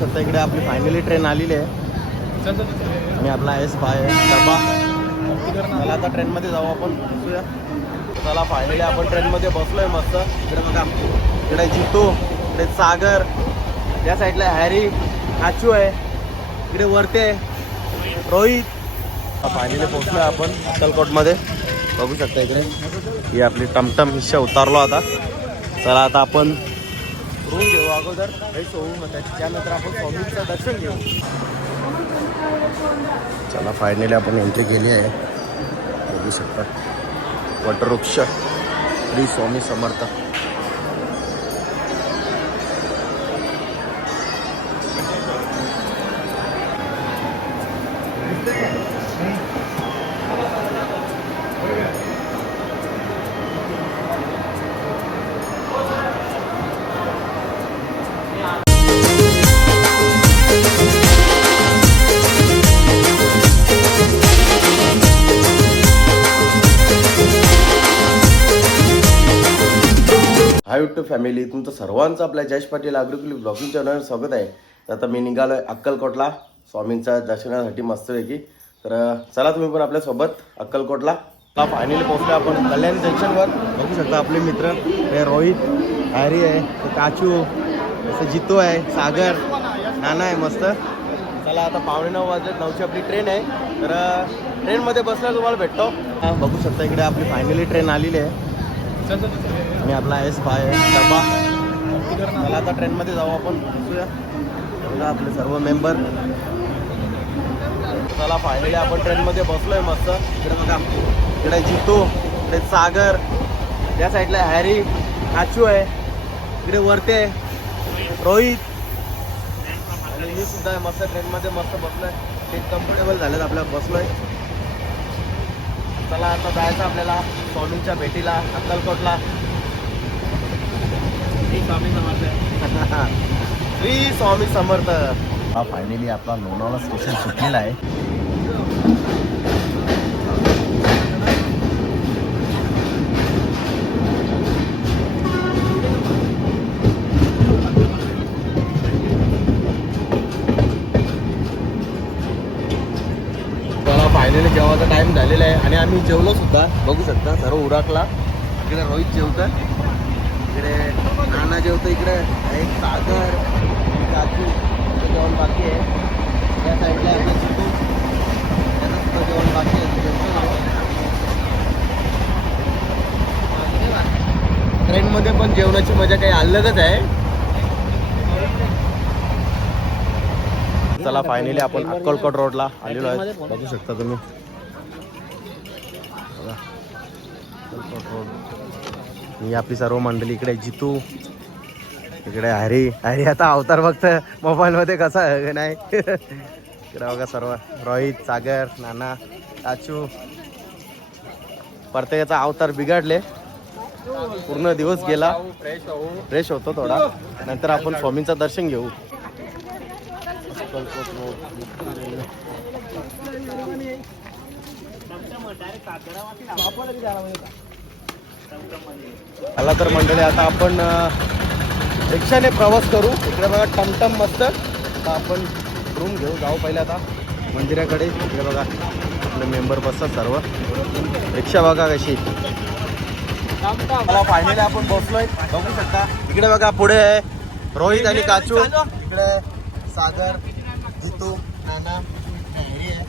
सध्या इकडे आपली फायनली ट्रेन आलेली आहे. आणि आपला एस पाय डबा. चला आता ट्रेनमध्ये जाऊ आपण बसूया. चला फायनली आपण ट्रेनमध्ये बसलोय मस्त. इकडे बघा इकडे जितू इकडे सागर या साईडला हॅरी काचू आहे. इकडे वरते आहे. रोहित. फायनली पोहोचलोय आपण अक्कलकोटमध्ये. बघू शकता इकडे. ही आपली टमटम हिस्सा उतारलो आता. चला आता आपण रूम घेऊ अगोदर. फ्रेश होऊ मग त्यानंतर आपण स्वामींचं दर्शन घेऊ. चला फायनली आपण एंट्री केली आहे. बघू शकता. वटवृक्ष Shri Swami Samarth. Hi to family तुमचं सर्वांचं आपल्या जयश पाटील अग्रिकुल ब्लॉगिंग चॅनल स्वागत आहे. तर आता मी निघालो आहे अक्कलकोटला. स्वामींच्या दर्शनासाठी मस्तपैकी. तर चला तुम्ही पण आपल्यासोबत अक्कलकोटला. फायनली पोहोचलो आपण कल्याण जंक्शनवर. बघू शकता आपले मित्र हे रोहित हॅरी आहे काचू असं जितू आहे सागर नाना आहे मस्त. चला आता पावणे नऊ वाजत नऊची आपली ट्रेन आहे. तर ट्रेनमध्ये बसल्या तुम्हाला भेटतो. बघू शकता इकडे आपली फायनली ट्रेन आलेली आहे. आणि आपला एस बाय डबा मला आता ट्रेनमध्ये जाऊ आपण. बसूया. बघा आपले सर्व मेंबर चला फायनली आपण ट्रेनमध्ये बसलोय मस्त. इकडे बघा. इकडे जितू इकडे सागर. या साईडला हॅरी काचू आहे. इकडे वरते आहे. रोहित. आणि मी सुद्धा आहे मस्त ट्रेनमध्ये मस्त बसलोय. ते कम्फर्टेबल झालेत आपल्याला बसलोय. चला आता जायचं आपल्याला. स्वामींच्या भेटीला अक्कलकोटला. स्वामी समर्थ. श्री स्वामी समर्थ. हा फायनली आपला लोणावळा स्टेशन सुटलेला आहे. फायनली टाइम झालेला आहे आणि आम्ही जेवलो सुद्धा. बघू शकता सर्व उराकला. इकडे रोहित जेवतं इकडे नाना जेवतो इकडे. एक सागर काकू जेवण बाकी आहे. त्या साईडला आपलं चिकू त्याचं सुद्धा जेवण बाकी आहे. ट्रेनमध्ये पण जेवणाची मजा काही अलगच आहे. चला फायनली आपण अक्कलकोट रोडला आलेलो आहे. बघू शकता तुम्ही बघा. अक्कलकोट रोड ही आपली सर्व मंडळी इकडे जितू इकडे हरी. हरी आता अवतार फक्त मोबाईलमध्ये कसा आहे नाही. इकडे बघा सर्व. रोहित सागर नाना काचू प्रत्येकाचा अवतार बिघडले. पूर्ण दिवस गेला. फ्रेश होतो थोडा. नंतर आपण स्वामींचं दर्शन घेऊ. आला तर मंडळी आता आपण रिक्षाने प्रवास करू. इकडे बघा टमटम मस्त. आता आपण रूम घेऊ जाऊ पहिले आता मंदिराकडे. इकडे बघा आपले मेंबर बसतात सर्व. रिक्षा बघा कशी. मला फायनली आपण बसलोय. बघू शकता. इकडे बघा पुढे आहे. रोहित आणि काचू. इकडे सागर जितू नाना हॅरी आहे.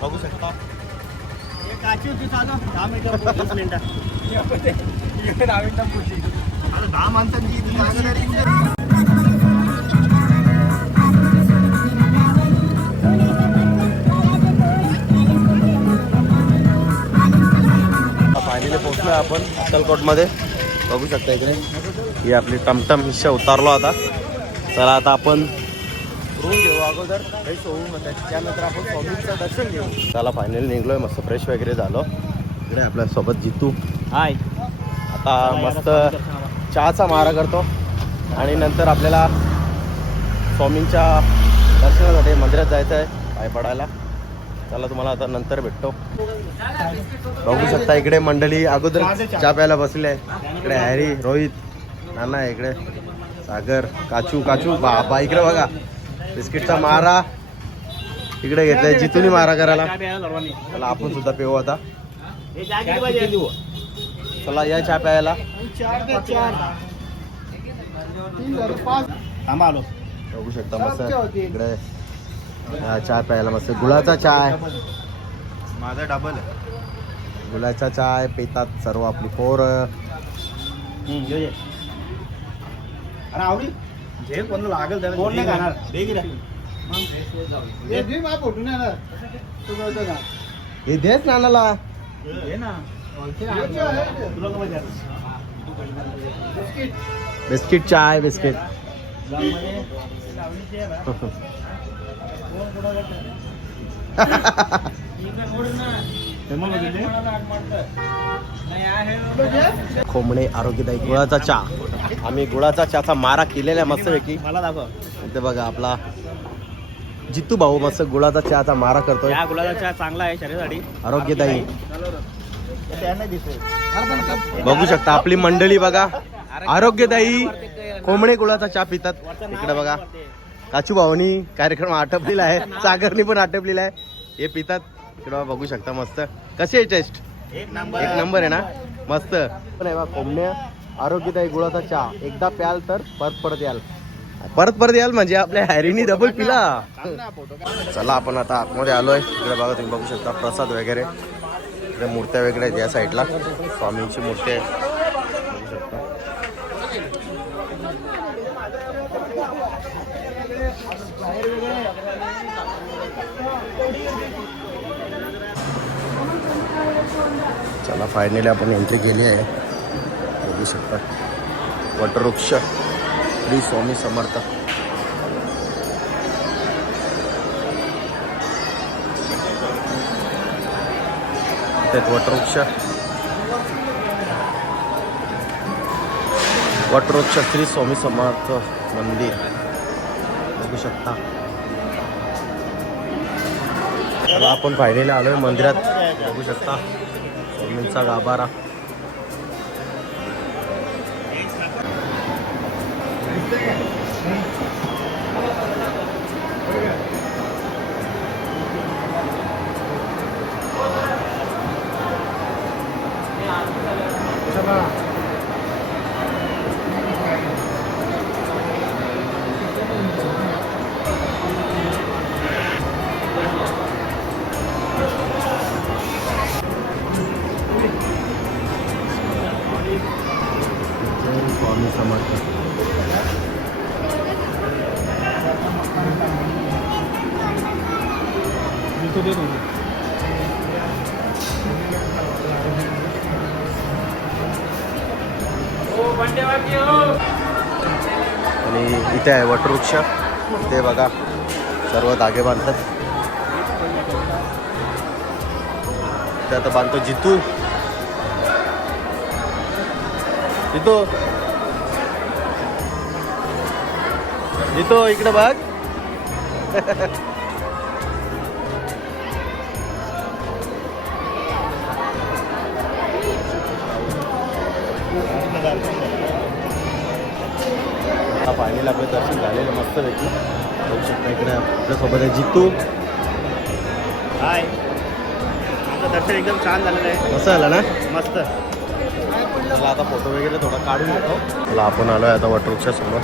बघू शकता. दहा माणसांची जागा तरी आपण अक्कलकोटमध्ये. बघू शकता इकडे. ही आपली टमटम हिस्सा उतारलो आता. चला आता आपण रूम घेऊ अगोदर. फ्रेश होऊ त्यानंतर आपण स्वामींचं दर्शन घेऊ. चला फायनली निघलोय. मस्त फ्रेश वगैरे झालो. इकडे आपल्यासोबत जितू. हाय. आता मस्त चहाचा मारा करतो. आणि नंतर आपल्याला स्वामींच्या दर्शनासाठी मंदिरात जायचं आहे पाय पडायला. चला तुम्हाला आता नंतर भेटतो. बघू शकता इकडे मंडळी अगोदर चहा प्यायला बसले आहे. इकडे हॅरी रोहित नाना इकडे. सागर काचू काचू बाबा इकडे बघा. बिस्किटचा मारा. इकडे घेतलाय जिथून मारा करायला. आपण सुद्धा पिऊ आता. चला या चहा प्यायला. आलो. बघू शकता मस्त. इकडे. हा, चहा प्यायला मस्त. गुळाचा चहा आहे. माझा डबल आहे. गुळाचा चहा आहे पितात सर्व आपली पोर. अरे आवडी जे कोण लागेल त्याला कोण नाही खाणार. दे की रे. हे देच नानाला. बिस्किट चहा आहे बिस्किट खोमणे आरोग्यदायी गुळाचा चहा. आम्ही गुळाचा चहाचा मारा केलेला आहे मस्तपैकी मला दाखव. इथे बघा आपला जितू भाऊ मस्त गुळाचा चहाचा मारा करतोय. या गुलाबा चहा चांगला आहे शरीरासाठी. आरोग्यदायी. बघू शकता आपली मंडळी बघा. आरोग्यदायी कोंबडे गुळाचा चहा पितात. इकडे बघा. काचू भाऊनी कार्यक्रम आटपलेला आहे. सागरनी पण आटपलेला आहे. हे पितात. इकडे बघू शकता मस्त. कशी आहे टेस्ट एक नंबर. एक नंबर आहे ना? मस्त. पण आहे बा कोंबड्या आरोग्यदायी गुळाचा चहा. एकदा प्याल तर परत परत याल. परत परत याल म्हणजे आपल्या हॅरीनी डबल पिला. चला आपण आता आतमध्ये आलोय. इकडे बघा तुम्ही बघू शकता प्रसाद वगैरे. इकडे मूर्त्या वगैरे आहेत या साईडला. स्वामींची मूर्ती आहे बघू शकता. चला फायनली आपण एंट्री केली आहे. बघू शकता. वटवृक्ष. श्री स्वामी समर्थ. त्यात वटवृक्ष. वटवृक्ष श्री स्वामी समर्थ मंदिर. बघू शकता. आपण पाहिलेला आलोय मंदिरात. बघू शकता. स्वामींचा गाभारा. आणि इथे आहे वटवृक्ष ते बघा सर्व धागे बांधतात. इथे आता बांधतो जितू. जितो. जितो इकडे बघ. मस्तपैकी बघू शकता इकडे आपल्यासोबत आहे जितू. हाय. आमचं दर्शन एकदम छान झालेलं आहे. कसं आलं ना? मस्त. मला आता फोटो वगैरे थोडा काढून घेतो. मला आपण आलोय आता वटवृक्षासमोर.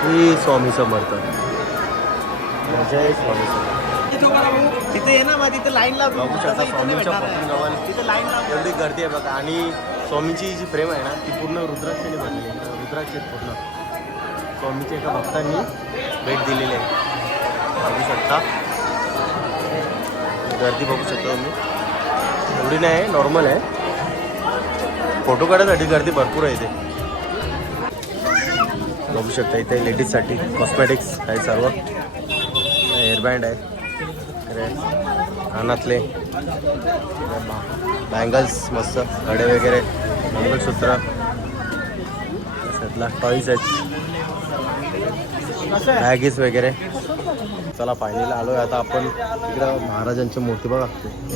श्री स्वामी समर्थ. जय स्वामी. तिथे ये ना मग तिथे लाईन लाव. बघू शकता स्वामींच्या तिथे लाईन लाव. एवढी गर्दी आहे बघा. आणि स्वामींची जी प्रेम आहे ना ती पूर्ण रुद्राक्षाने भरलेली आहे. रुद्राक्ष पूर्ण. स्वामीच्या एका भक्तांनी भेट दिलेली आहे. बघू शकता. गर्दी बघू शकता तुम्ही. एवढी नाही नॉर्मल आहे. फोटो काढायसाठी गर्दी भरपूर आहे इथे. बघू शकता इथे लेडीजसाठी कॉस्मॅटिक्स आहे सर्व. हेअरबँड आहे. कानातले बँगल्स मस्त. घडे वगैरे. मंगळसूत्र. त्याच्यातला टॉईज आहेत. बॅगेस वगैरे. चला पाहिला आलो आहे आता आपण इकडं महाराजांची मूर्ती बघा.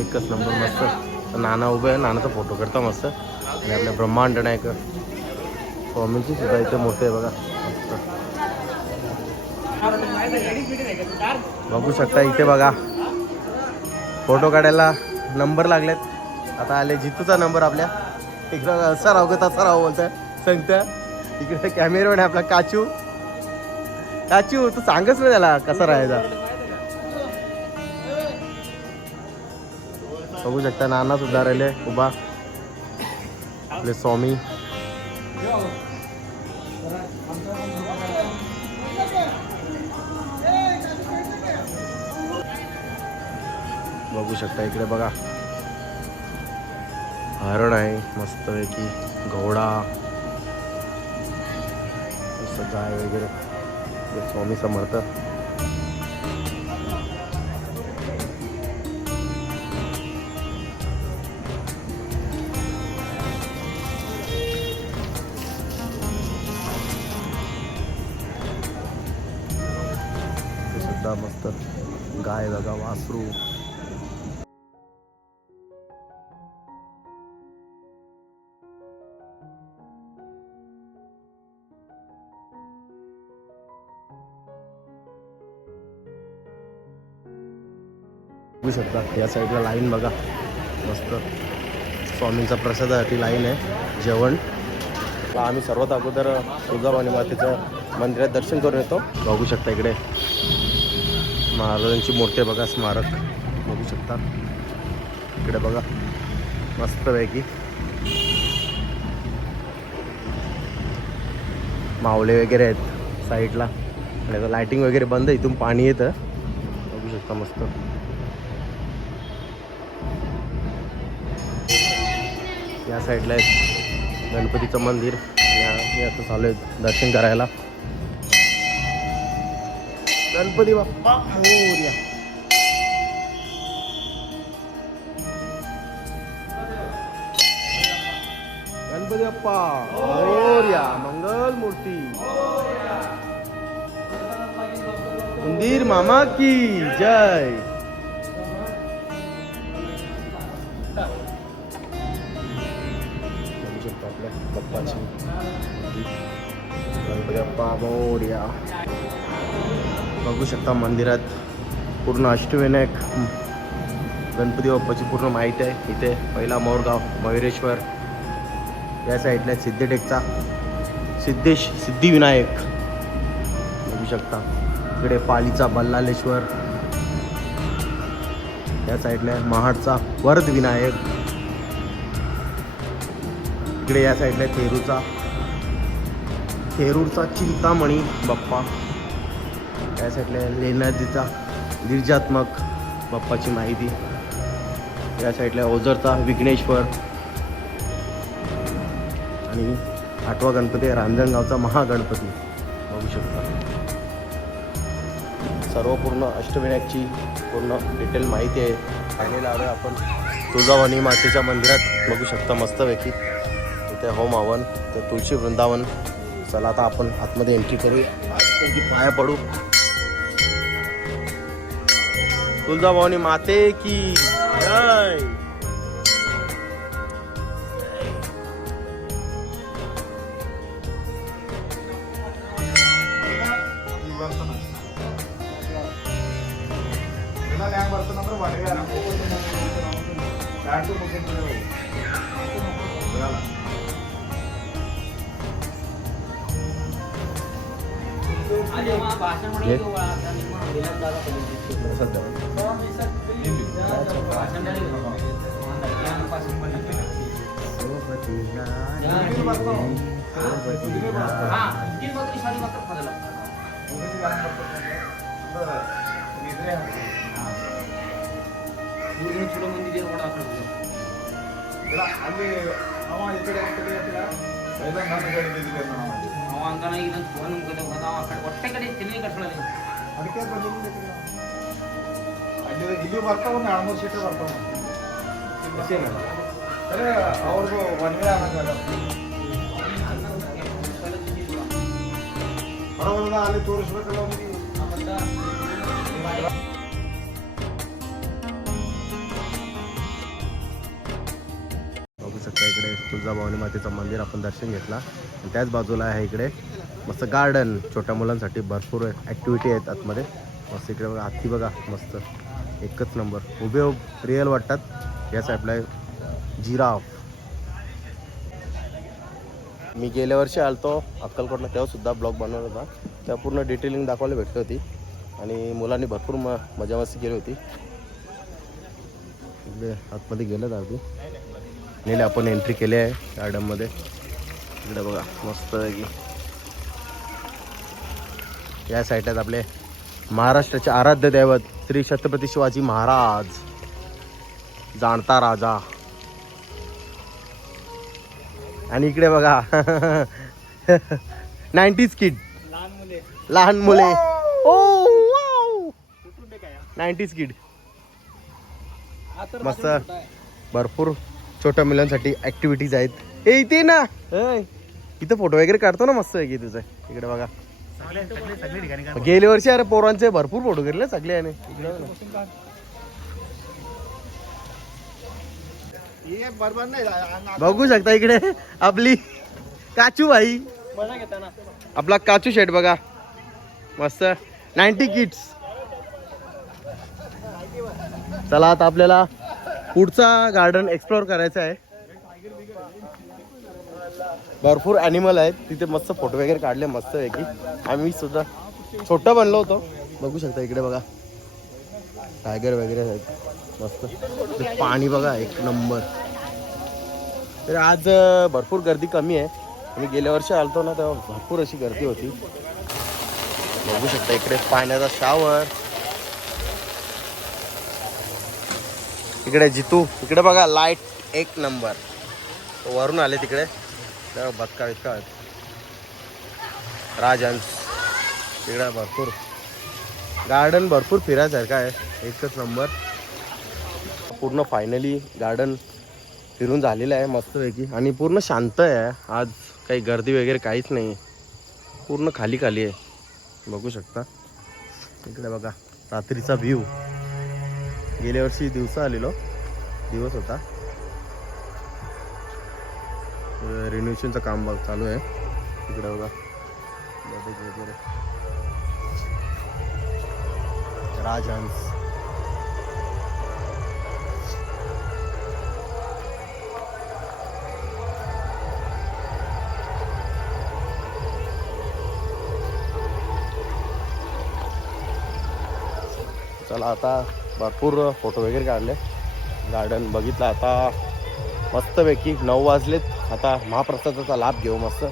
एकच नंबर मस्त. तर नाना उभे आहे. नानाचा फोटो करतो मस्त. आणि आपल्या ब्रह्मांड नायक. स्वामीची सुद्धा इथे मूर्ती आहे बघा. बघू शकता इथे बघा. फोटो काढायला नंबर लागलेत. आता आले जितूचा नंबर आपल्या. इकडं असा राव का तसा राव बोलताय. सांगता इकडे कॅमेरामॅन आहे आपला काचू. काचू तू सांगच ना त्याला कसा राहायचा. बघू शकता नाना सुद्धा राहिले. उभा. आपले स्वामी. बघू शकता. इकडे बघा. हरण आहे मस्तपैकी घोडा. मस्त गाय वगैरे. स्वामी समर्थ. सुद्धा मस्त. गाय बघा वासरू. बघू शकता. या साईडला लाईन बघा. मस्त. स्वामींचा प्रसादासाठी लाईन आहे. जेवण. तर आम्ही सर्वात अगोदर तुळजाभवानी मातेचं मंदिरात दर्शन करून येतो. बघू शकता इकडे. महाराजांची मूर्ती आहे बघा स्मारक. बघू शकता. इकडे बघा. मस्तपैकी. मावळे वगैरे आहेत साईडला आणि लायटिंग वगैरे बंद आहे. इथून पाणी येतं. बघू शकता मस्त. या साईडला एक गणपतीचं मंदिर. या मी आता चालू आहे दर्शन करायला. गणपती बाप्पा मोरया. गणपती बाप्पा मोरया मंगल मूर्ती मंदिर मामा की जय. गणपती बघू शकता मंदिरात पूर्ण अष्टविनायक. गणपती बाप्पाची पूर्ण माहिती आहे. इथे पहिला मोरगाव मयुरेश्वर. या साईडला सिद्धटेकचा. सिद्धेश सिद्धिविनायक. बघू शकता. इकडे पालीचा बल्लालेश्वर. या साईडला महाडचा वरद विनायक इकडे या साईडला थेरूचा. थेरूरचा चिंतामणी बाप्पा. या साईडला लेण्याद्रीचा गिरिजात्मक बाप्पाची माहिती. या साईडला ओझरचा विघ्नेश्वर. आणि आठवा गणपती रांजणगावचा महागणपती. बघू शकता. सर्व पूर्ण अष्टविनायकची पूर्ण डिटेल माहिती आहे. फायनल आलो आपण. तुळजाभवानी मातेच्या मंदिरात. बघू शकता मस्तपैकी. इथे होम हवन तर तुळशी वृंदावन. चला आता आपण आतमध्ये एंट्री करूया. त्यांची पाया पडू. तुळजाभवानी माते की जय! ಮೂರು ಚಲೋ ಮಂದಿಗೆ ಕೂಡ ಹಾಕೊಂಡು ಇಲ್ಲ ಅಲ್ಲಿ ಅವ ಈ ಕಡೆ ಕಡೆ ಎಲ್ಲ ಅವ ಅಂತಾನ ಈಗ ನನ್ನ ಫೋನ್ ಕಡೆ ಹೋದ ಆ ಕಡೆ ಹೊಟ್ಟೆ ಕಡೆ ತಿನ್ನಿ ಕಟ್ಕೊಳ್ಳಿ ಅದಕ್ಕೆ ಬಂದಿಲ್ಲ ಅಲ್ಲಿ ಇಲ್ಲಿ ಬರ್ತಾವ ಒಂದು ಆಲ್ಮೋಸ್ಟ್ ಸೀಟ್ ಬರ್ತಾವ ಸರಿ ಅವ್ರಿಗೂ ಒನ್ ವೇ ಆಗಲ್ಲ ಪರವಾಗಿಲ್ಲ ಅಲ್ಲಿ ತೋರಿಸ್ಬೇಕಲ್ಲ ಅವ್ನಿಗೆ बघू शकता इकडे तुळजाभवानी मातेचं मंदिर आपण दर्शन घेतला. आणि त्याच बाजूला आहे इकडे मस्त गार्डन छोट्या मुलांसाठी भरपूर ॲक्टिव्हिटी आहेत आतमध्ये. मस्त इकडे बघा हाती बघा मस्त. एकच नंबर उभे हो, रिअल वाटतात. या साईडला जिराव मी गेल्या वर्षी आलतो अक्कलकोटला तेव्हा सुद्धा ब्लॉग बनवला होता. तेव्हा पूर्ण डिटेलिंग दाखवायला भेटली होती. आणि मुलांनी भरपूर म मजा मस्ती केली होती. इकडे आतमध्ये गेलं आधी नेले आपण एंट्री केली आहे गार्डनमध्ये इकडे बघा मस्त की या साईडलाच आपले महाराष्ट्राचे आराध्य दैवत श्री छत्रपती शिवाजी महाराज. जाणता राजा. आणि इकडे बघा. Nineties kid. लहान मुले. Oh nineties kid. मस्त. भरपूर छोट्या मुलांसाठी ऍक्टिव्हिटीज आहेत. ए इथे ना. इथं फोटो वगैरे काढतो ना मस्त आहे की तुझं. इकडे बघा. गेल्या वर्षी अरे पोरांचे भरपूर फोटो घेतले सगळे याने. इकडे बघ. ना. हे बरोबर नाही आ- बघू शकता इकडे. आपली काचू भाई. आपला काचू शेट बघा. मस्त. Ninety kids. चला आता आपल्याला पुढचा गार्डन एक्सप्लोअर करायचा आहे. भरपूर ॲनिमल आहेत. तिथे मस्त फोटो वगैरे काढले मस्त आहे की आम्ही सुद्धा छोटं बनलो होतो. बघू शकता इकडे बघा. टायगर वगैरे आहेत. मस्त. पाणी बघा एक नंबर तर आज भरपूर गर्दी कमी आहे. आम्ही गेल्या वर्षी आलतो ना तेव्हा भरपूर अशी गर्दी होती. बघू शकता इकडे पाण्याचा शावर इकडे जितू. इकडे बघा लाइट एक नंबर वरून आले तिकडे. बक्का बिक्का राजहंस. तिकडे भरपूर. गार्डन भरपूर फिरायसारखं आहे एकच नंबर पूर्ण फायनली गार्डन फिरून झालेलं आहे मस्तपैकी. आणि पूर्ण शांत आहे. आज काही गर्दी वगैरे काहीच नाही. पूर्ण खाली खाली आहे. बघू शकता. इकडे बघा रात्रीचा व्ह्यू गेल्या वर्षी दिवसा आलेलो. दिवस होता. रिन्युएशनचं काम बघ चालू आहे. इकडे बघा. बदक वगैरे. राजहंस. चला आता भरपूर फोटो वगैरे काढले. गार्डन बघितलं. आता मस्तपैकी नऊ वाजलेत. आता महाप्रसादाचा लाभ घेऊ मस्त.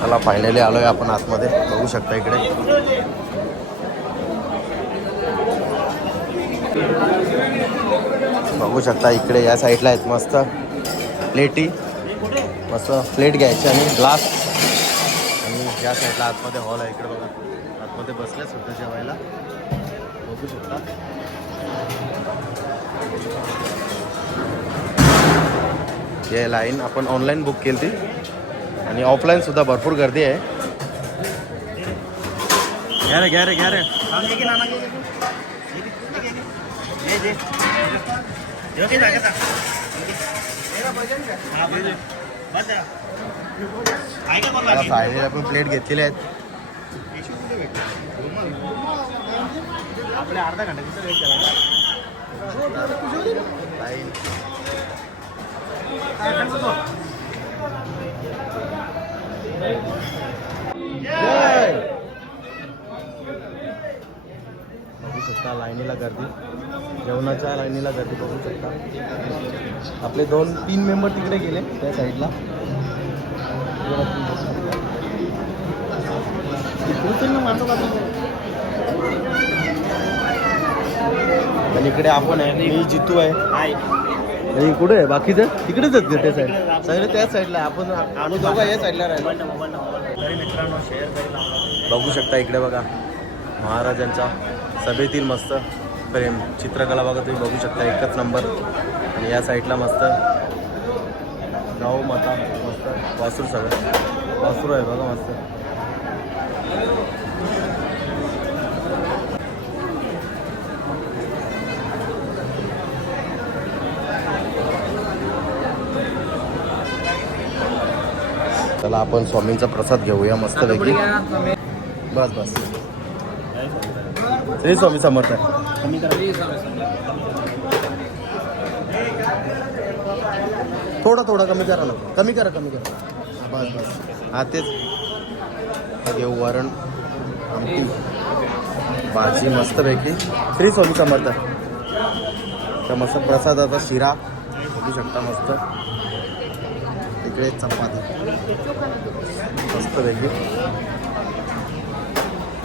चला फायनली आलोय आपण आतमध्ये. बघू शकता इकडे. बघू शकता इकडे या साईडला आहेत मस्त. प्लेटी मस्त प्लेट घ्यायची आणि ग्लास या साईडला आतमध्ये हॉल आहे. इकडे बघा. आतमध्ये बसले सुद्धा जेवायला. बघू शकता. हे लाईन आपण ऑनलाईन बुक केली ती आणि ऑफलाईन सुद्धा भरपूर गर्दी आहे. घ्या रे घ्या रे घ्या रे. फायनली आपण प्लेट घेतलेले आहेत. बघू शकता लाईनीला गर्दी. जेवणाच्या लाईनीला गर्दी बघू शकता. आपले दोन तीन मेंबर तिकडे गेले त्या साईडला इकडे आपण आहे मी जितू आहे. आणि कुठे आहे बाकीचं? तिकडेच आहेत त्या साईड सगळे त्याच साईडला आपण आम्ही दोघं या साईडला राहिलो. बघू शकता इकडे बघा. महाराजांचा सभेतील मस्त प्रेम. चित्रकला बघा तुम्ही बघू शकता एकच नंबर आणि या साईडला मस्त. गाव माता. मस्त. वासरू सगळं. वासरू आहे बघा मस्त. चला आपण स्वामींचा प्रसाद घेऊया मस्त पैकी बस बस. श्री स्वामी समर्थ. थोडं थोडं कमी करा ना. कमी करा कमी करा. बस बस. हा तेच. हे घेऊ वरण. आमटी. भाजी मस्तपैकी. श्री स्वामी समर्थ. तर मस्त प्रसादाचा शिरा. बघू शकता मस्त. इकडे चपाती. मस्तपैकी.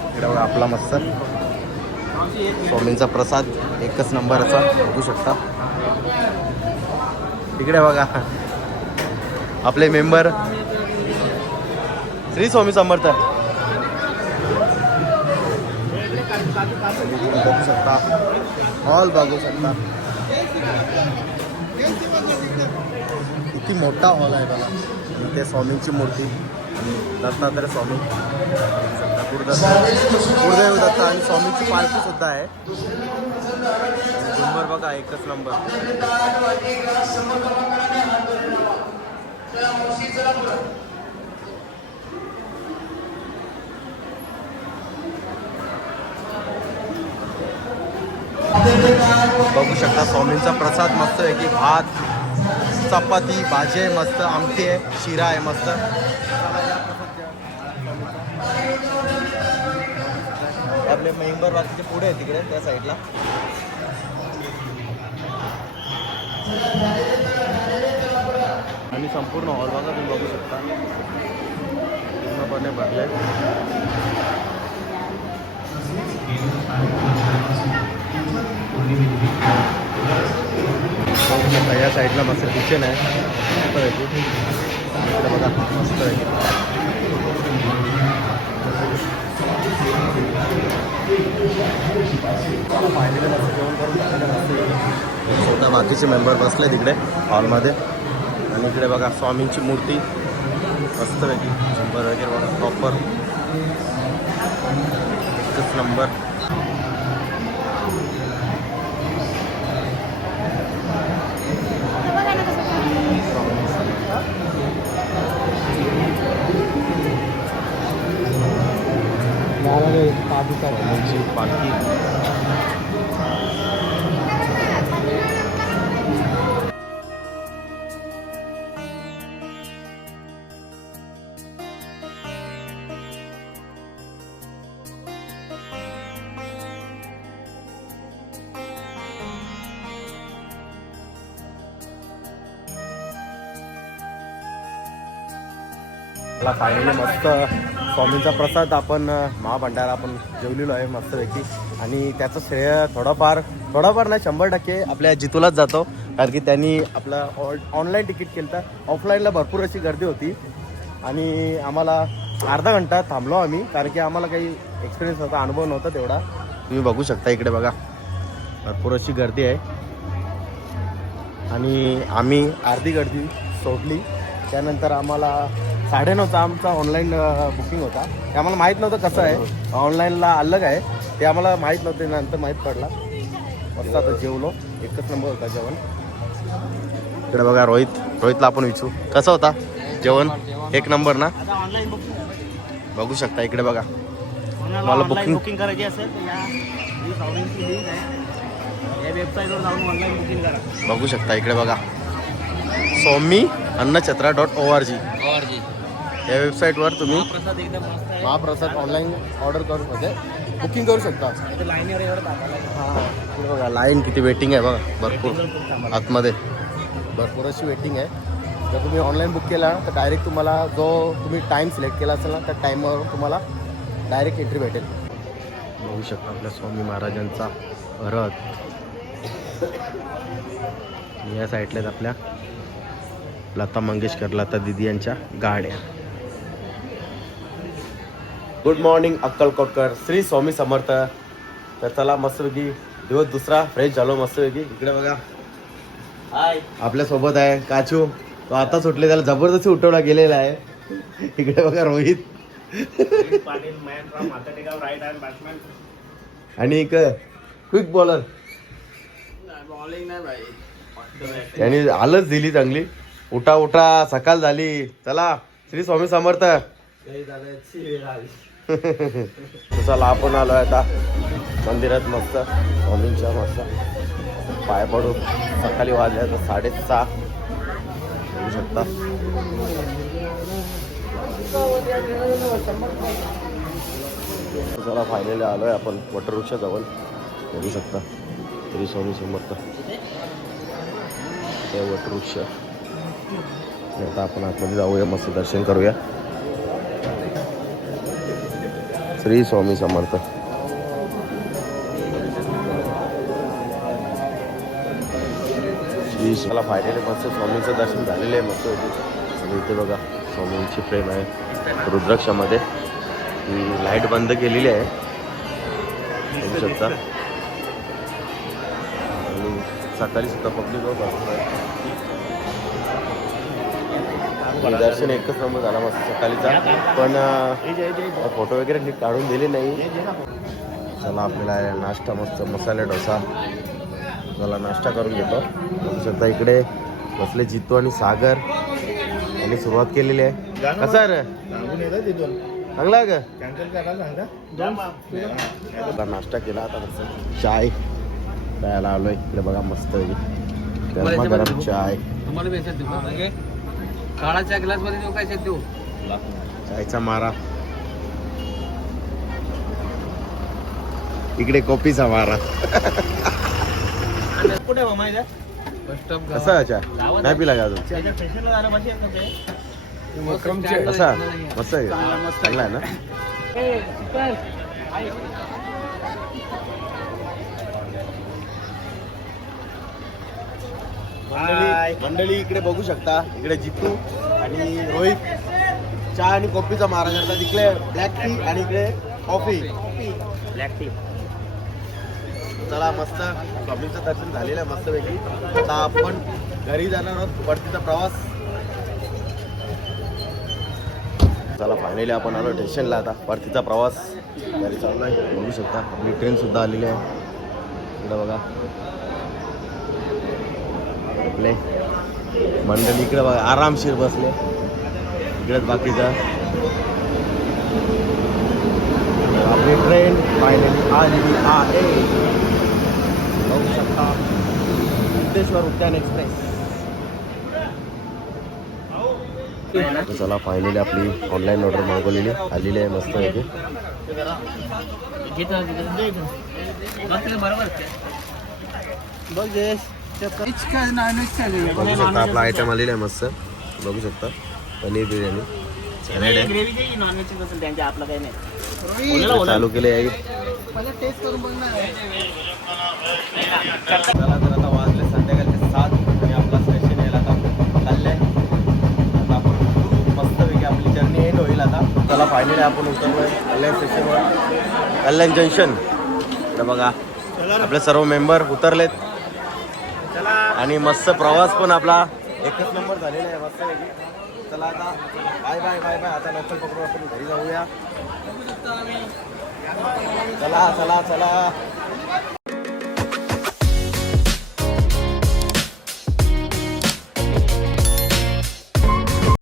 इकडे बघा आपला मस्त. स्वामींचा प्रसाद. एकच नंबरचा. बघू शकता. इकडे बघा. आपले मेंबर. श्री स्वामी समर्थ. बघू शकता हॉल बघू शकता किती मोठा हॉल आहे बघा. इथे स्वामींची मूर्ती. दत्तात्रय स्वामी. बघू गुरुदत्त गुरुदेव दत्त आणि स्वामींची पालखी सुद्धा आहे. नंबर बघा एकच नंबर. बघू शकता स्वामींचा प्रसाद मस्त आहे की भात चपाती भाजी आहे मस्त आमटी आहे शिरा आहे मस्त. आपले मेंबर बाकीचे पुढे आहे तिकडे त्या साईडला संपूर्ण हॉल बघा तुम्ही बघू शकता. पूर्णपणे भरले बघू शकता या साईडला मस्त किचन आहे. मस्त बघा, मस्त आहे स्वतः बाकीचे मेंबर बसले तिकडे हॉलमध्ये. आणि इकडे बघा स्वामींची मूर्ती. मस्तपैकी. शंभर वगैरे बघा प्रॉपर एकच नंबर स्वामींची पालखी मला फायनली मस्त स्वामींचा प्रसाद आपण महाभंडारा आपण जेवलेलो आहे मस्तपैकी. आणि त्याचं श्रेय थोडंफार थोडंफार नाही शंभर टक्के आपल्या जितूलाच जातो. कारण की त्यांनी आपलं ऑनलाईन तिकीट केलं तर ऑफलाईनला भरपूर अशी गर्दी होती. आणि आम्हाला अर्धा घंटा थांबलो आम्ही कारण की आम्हाला काही एक्सपिरियन्स होता अनुभव नव्हता तेवढा. तुम्ही बघू शकता इकडे बघा. भरपूर अशी गर्दी आहे. आणि आम्ही अर्धी गर्दी सोडली. त्यानंतर आम्हाला साडेनऊचा आमचा ऑनलाईन बुकिंग होता. ते आम्हाला माहीत नव्हतं कसं आहे. ऑनलाईनला अलग आहे ते आम्हाला माहीत नव्हते नंतर माहीत पडला. मस्त आता जेवलो. एकच नंबर होता जेवण. इकडे बघा रोहित. रोहितला आपण विचारू. कसं होता? जेवण? एक नंबर ना? बघू शकता इकडे बघा. मला बुकिंग करायची असेल बघू शकता इकडे बघा. स्वामी अन्नछत्रा डॉट ओ आर जी या वेबसाईटवर तुम्ही प्रसाद एकदम मस्त आहे. महाप्रसाद ऑनलाईन ऑर्डर करू म्हणजे बुकिंग करू शकता. इथे लाईनीवर एवढं दाखवलं हां इकडे बघा लाईन किती वेटिंग आहे बघा भरपूर. आतमध्ये. भरपूर अशी वेटिंग आहे. जर तुम्ही ऑनलाईन बुक केला तर डायरेक्ट तुम्हाला जो तुम्ही टाईम सिलेक्ट केला असेल ना त्या टाईमवर तुम्हाला डायरेक्ट एंट्री भेटेल. बघू शकता आपल्या स्वामी महाराजांचा रथ. या साईडला आहेत आपल्या. लता मंगेशकर लता दिदी यांच्या गाड्या. Good morning Akkalkotkar Shri Swami Samarth. तर चला मस्तपैकी दिवस दुसरा फ्रेश झालो मस्तपैकी. इकडे बघा. हाय आपल्यासोबत आहे काचू. तो आता सुटले त्याला जबरदस्ती उठवला गेलेला आहे. इकडे बघा रोहित. आणि एक क्विक बॉलर बॉलिंग नाही भाई. त्यांनी आलच दिली चांगली. उठा उठा सकाळ झाली. चला श्री स्वामी समर्थ. चला आपण आलो आता. मंदिरात मस्त स्वामींच्या मस्त. पाय पडू सकाळी वाजले तर साडेसहा. होऊ शकता. चला फायनली आलोय आपण. वटवृक्षाजवळ बघू शकता. श्री स्वामी समर्थ. ते वटवृक्ष. आणि आता आपण आतमध्ये जाऊया मस्त दर्शन करूया. श्री स्वामी समर्थ. श्री मला फायनली मस्त स्वामींचं दर्शन झालेलं आहे मस्त आणि इथे बघा स्वामींची प्रेम आहे रुद्राक्षामध्ये. ही लाइट बंद केलेली आहे. बघू शकता. आणि सकाळी सुद्धा पब्लिक आहे दर्शन एकच नंबर झाला मस्त सकाळीचा. पण फोटो वगैरे नीट काढून दिले नाही. चला आपल्याला नाश्ता मस्त मसाले डोसा. चला नाश्ता करून घेतो. बघू शकता इकडे बसले जितू आणि सागर. यांनी सुरुवात केलेली आहे. कसा आहे रे? चांगला आहे का? नाश्ता केला. आता मस्त चाय प्यायला आलोय. इकडे बघा मस्त. गरम गरम चाय. काळाच्या ग्लासमध्ये देऊ काय देऊ चायचा मारा. इकडे कॉफीचा मारा. कुठे माहिती कसा आहे चहा नाही पिला का अजून? कसा? मस्त आहे? चांगला आहे ना? मंडळी मंडळी इकडे बघू शकता. इकडे जितू आणि रोहित. चहा आणि कॉफीचा मारा करतात इकडे ब्लॅक टी आणि इकडे कॉफी ब्लॅक टी चला मस्त. कॉफीचं दर्शन झालेलं आहे मस्तपैकी. आता आपण घरी जाणार आहोत परतीचा प्रवास. चला फायनली आपण आलो स्टेशनला आता परतीचा प्रवास. घरी चालू आहे बघू शकता. आपली ट्रेन सुद्धा आलेली आहे. इकडे बघा. आपले मंडळी इकडे बघा आरामशीर बसले. इकडेच बाकीचा. आपली ट्रेन फायनली आलेली आहे. बघू शकता. सिद्धेश्वर उद्यान एक्सप्रेस चला फायनली आपली ऑनलाईन ऑर्डर मागवलेली. आलेली आहे मस्त ते. बरोबर आहे. बघ शकता आपला आयटम आलेला आहे मस्त. बघू शकता. पनीर बिर्याणी. सॅलड आहे. चालू केले आहे. चला तर आता वाजले संध्याकाळचे सात आणि आपला स्टेशन यायला आता चाललंय. आता आपण मस्तपैकी आपली जर्नी एंड होईल आता. चला फायनली आपण उतरलोय कल्याण स्टेशनवर कल्याण जंक्शन इकडे बघा आपले सर्व मेंबर उतरलेत. आणि मस्त प्रवास पण आपला. एकच नंबर झालेला आहे मस्तपैकी चला आता बाय बाय बाय बाय आता लोकल पकडू आपण घरी जाऊया. चला चला चला.